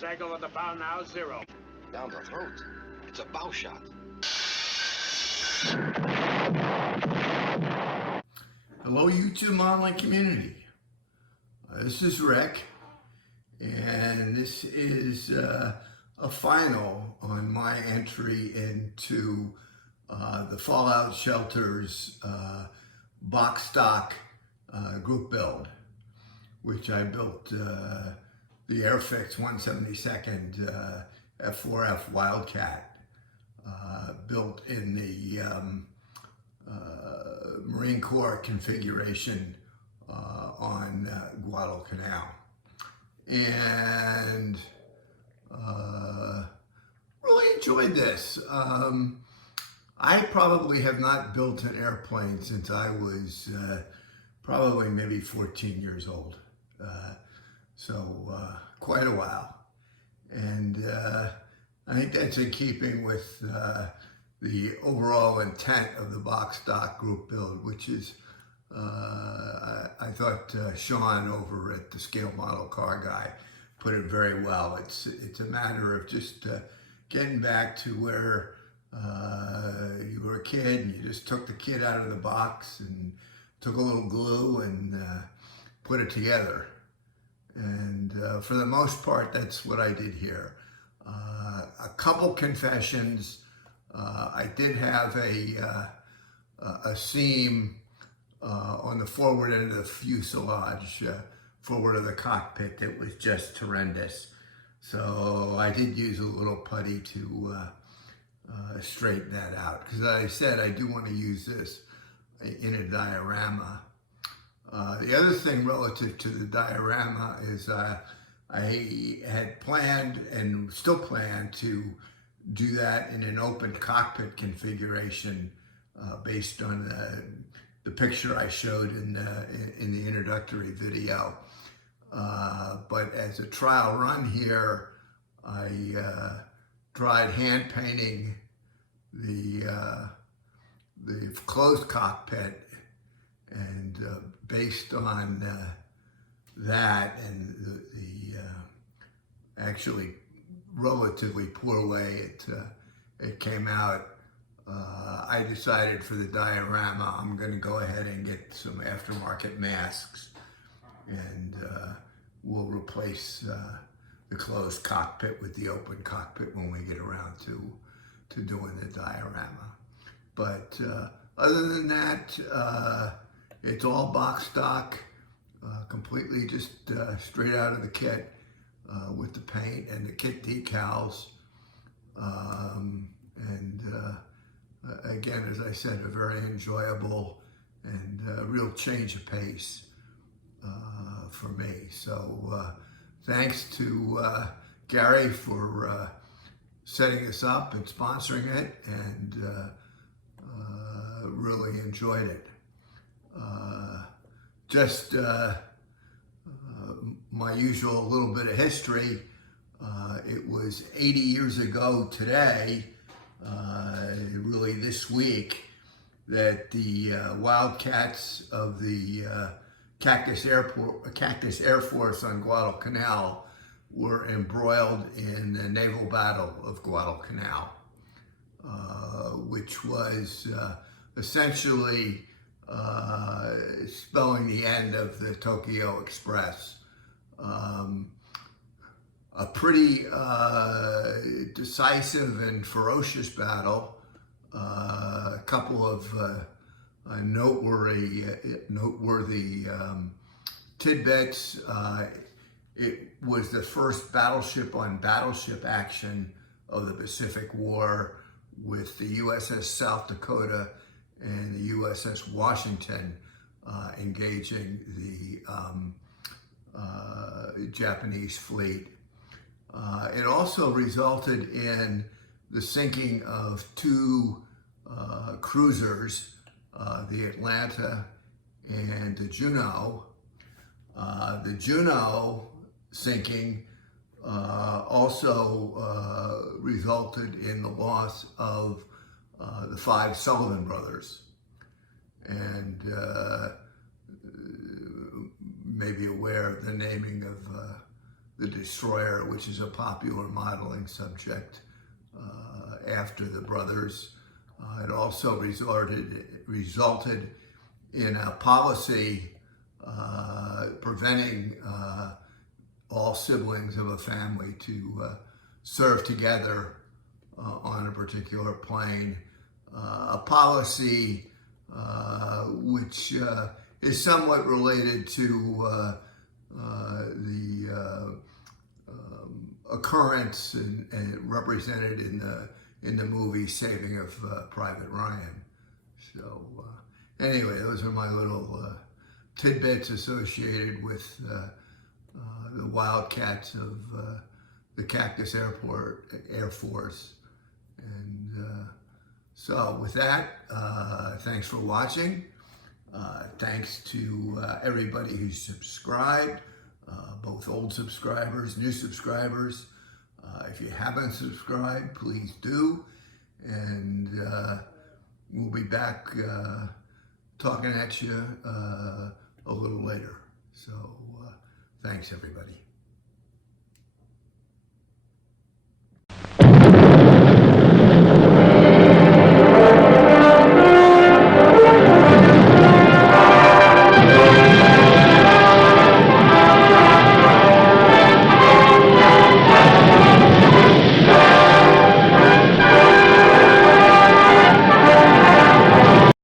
Mars angle of the bow now 0. Down the throat. It's a bow shot. Hello, YouTube online community. This is Rick, and this is a final on my entry into the Fallout Shelter's box stock group build, which I built the Airfix 172nd F4F Wildcat, built in the Marine Corps configuration on Guadalcanal. And really enjoyed this. I probably have not built an airplane since I was probably maybe 14 years old. So quite a while. And I think that's in keeping with the overall intent of the box stock group build, which is, I thought Sean over at the Scale Model Car Guy put it very well. It's a matter of just getting back to where you were a kid and you just took the kit out of the box and took a little glue and put it together. And for the most part, that's what I did here. A couple confessions. I did have a seam on the forward end of the fuselage, forward of the cockpit, that was just horrendous. So I did use a little putty to straighten that out. Because as I said, I do want to use this in a diorama. The other thing relative to the diorama is I had planned and still plan to do that in an open cockpit configuration based on the picture I showed in the introductory video. But as a trial run here, I tried hand painting the closed cockpit, and based on that and the actually relatively poor way it came out, I decided for the diorama I'm going to go ahead and get some aftermarket masks, and we'll replace the closed cockpit with the open cockpit when we get around to doing the diorama. But other than that, it's all box stock, completely just straight out of the kit with the paint and the kit decals. Again, as I said, a very enjoyable and real change of pace for me. So thanks to Gary for setting this up and sponsoring it, and really enjoyed it. Just my usual little bit of history. It was 80 years ago today, really this week, that the Wildcats of the Cactus Air Force on Guadalcanal were embroiled in the naval battle of Guadalcanal, which was essentially spelling the end of the Tokyo Express. A pretty decisive and ferocious battle. A couple of noteworthy tidbits. It was the first battleship on battleship action of the Pacific War, with the USS South Dakota and the USS Washington engaging the Japanese fleet. It also resulted in the sinking of two cruisers, the Atlanta and the Juneau. The Juneau sinking also resulted in the loss of the 5 Sullivan brothers. And may be aware of the naming of the Destroyer, which is a popular modeling subject after the brothers. It also resulted in a policy preventing all siblings of a family to serve together on a particular plane. A policy which is somewhat related to the occurrence and represented in the movie Saving of Private Ryan. So anyway, those are my little tidbits associated with the Wildcats of the Cactus Air Force. And so with that, thanks for watching. Thanks to everybody who subscribed, both old subscribers, new subscribers. If you haven't subscribed, please do. And we'll be back talking at you a little later. So thanks, everybody.